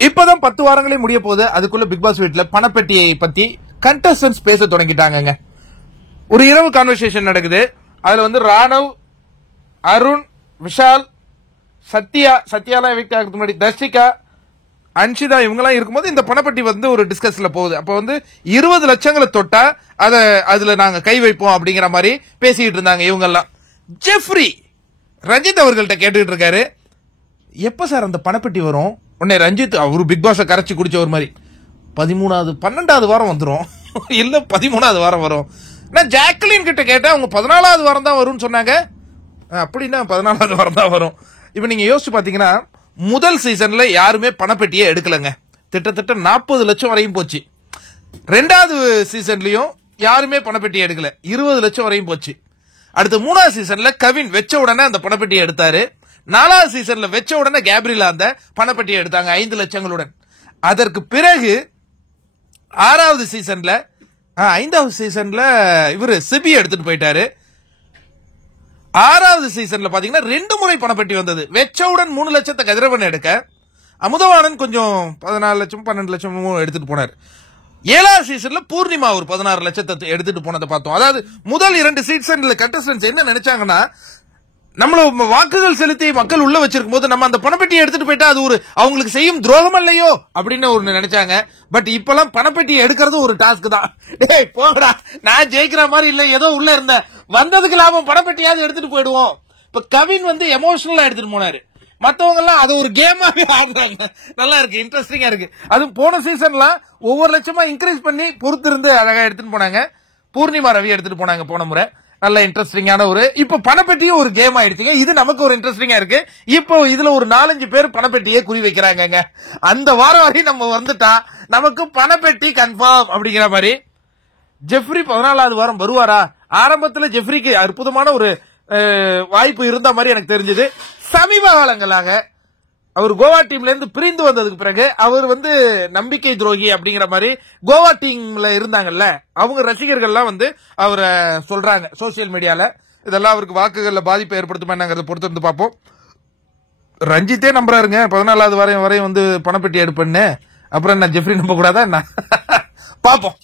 இப்பதான் 10 வாரங்களே முடிய போகுது. அதுக்குள்ள பிக் பாஸ் வீட்ல பணப்பெட்டியை பத்தி கண்டஸ்டன்ஸ் பேச தொடங்கிட்டாங்க. ஒரு இரவு கான்வர்சேஷன் நடக்குது. அதுல வந்து ராணவ், அருண், விஷால், சத்யாலாம் எவிக்ட் ஆகிறதுக்கு முன்னாடி தர்ஷிகா, அன்ஷிதா இவங்கெல்லாம் இருக்கும்போது இந்த பணப்பட்டி வந்து ஒரு டிஸ்கஸ்ல போகுது. அப்ப வந்து 20 லட்சங்களை தொட்டா அதுல நாங்க கை வைப்போம் அப்படிங்கிற மாதிரி பேசிக்கிட்டு இருந்தாங்க இவங்க எல்லாம். ஜெஃப்ரி ரஞ்சித் அவர்கள்ட்ட கேட்டுக்கிட்டு இருக்காரு, எப்ப சார் அந்த பணப்பெட்டி வரும்? உடனே ரஞ்சித் அவரு பிக் பாஸ கரைச்சி குடிச்ச ஒரு மாதிரி 12வது வாரம் வந்துரும் இல்ல 13வது வாரம் வரும். நான் ஜாக்லின் கிட்ட கேட்டேன், அவங்க 14வது வாரம் தான் வரும்னு சொன்னாங்க. அப்படின்னா 14வது வாரம் தான் வரும். இப்ப நீங்க யோசிச்சு பாத்தீங்கன்னா முதல் சீசன்ல யாருமே பணப்பெட்டியே எடுக்கலங்க. கிட்டத்தட்ட 40 லட்சம் வரையும் போச்சு. 2வது சீசன்லயும் யாருமே பணப்பெட்டியை எடுக்கல, 20 லட்சம் வரையும் போச்சு. அடுத்து 3வது சீசன்ல கவின் வெச்ச உடனே அந்த பணப்பெட்டியை எடுத்தாரு. 4வது சீசன்ல வெச்ச உடனே கேப்ரியலா அந்த பணப்பெட்டியை எடுத்தாங்க 5 லட்சங்களுடன். அதற்கு பிறகு 6வது சீசன்ல 5வது சீசன்ல இவரு சிபி எடுத்துட்டு போயிட்டாரு. 6வது சீசன்ல பாத்தீங்கன்னா 2 முறை பணப்பெட்டி வந்தது. வெச்சவுடன் 3 லட்சத்தை கதிரவன் எடுக்க, அமுதவாணன் கொஞ்சம் 14 லட்சம் 12 லட்சம் எடுத்துட்டு போனார். 7வது சீசன்ல பூர்ணிமா ஒரு 16 லட்சத்தை எடுத்துட்டு போனதை பார்த்தோம். அதாவது முதல் 2 சீசன்ல கண்டஸ்டன்ஸ் என்ன நினைச்சாங்கன்னா, நம்மள வாக்குகள் செலுத்தி மக்கள் உள்ள வச்சிருக்கும் போது நம்ம அந்த பணப்பெட்டியை எடுத்துட்டு போயிட்டா அது ஒரு அவங்களுக்கு செய்யும் துரோகம் இல்லையோ அப்படின்னு ஒரு நினைச்சாங்க. பட் இப்பெல்லாம் பணப்பெட்டியை எடுக்கிறது ஒரு டாஸ்க் தான். டேய் போங்கடா, நான் ஜெயிக்கிற மாதிரி இல்ல, ஏதோ உள்ள இருந்த வந்ததுக்கு லாபம் பணப்பெட்டியாவது எடுத்துட்டு போயிடுவோம். இப்ப கவின் வந்து எமோஷனலா எடுத்துட்டு போனாரு, மத்தவங்க எல்லாம் அது ஒரு கேமாவே ஆடுறாங்க. நல்லா இருக்கு, இன்ட்ரெஸ்டிங்கா இருக்கு. அதுவும் போன சீசன்லாம் ஒவ்வொரு லட்சமா இன்க்ரீஸ் பண்ணி பொறுத்து இருந்து அழகா எடுத்துட்டு போனாங்க. பூர்ணிமா ரவி எடுத்துட்டு போனாங்க போன முறை. நல்ல இன்ட்ரெஸ்டிங்கான இப்ப பணப்பெட்டியும் ஒரு கேம் ஆயிடுச்சுங்க. இது நமக்கு ஒரு இன்ட்ரெஸ்டிங்கா இருக்கு. இப்போ இதுல ஒரு 4-5 பேர் பணப்பெட்டியே குறி வைக்கிறாங்க. அந்த வாரம் வரையும் நம்ம வந்துட்டா நமக்கு பணப்பெட்டி கன்ஃபார்ம் அப்படிங்கிற மாதிரி. ஜெஃப்ரி 14வது வாரம் வருவாரா? ஆரம்பத்துல ஜெஃப்ரிக்கு அற்புதமான ஒரு வாய்ப்பு இருந்த மாதிரி எனக்கு தெரிஞ்சது. சமீப காலங்களாக அவர் கோவா டீம்ல இருந்து பிரிந்து வந்ததுக்கு பிறகு அவர் வந்து நம்பிக்கை துரோகி அப்படிங்கிற மாதிரி கோவா டீம்ல இருந்தாங்கல்ல, அவங்க ரசிகர்கள்லாம் வந்து அவரை சொல்றாங்க சோசியல் மீடியால. இதெல்லாம் அவருக்கு வாக்குகள்ல பாதிப்பை ஏற்படுத்துமா என்னங்கிறத பொறுத்து வந்து பார்ப்போம். ரஞ்சித்தே நம்புறாருங்க 14வது வரையும் வந்து பணப்பெட்டி எடுப்பேன்னு. அப்புறம் என்ன ஜெஃப்ரி நம்ப கூடாதா என்ன? பாப்போம்.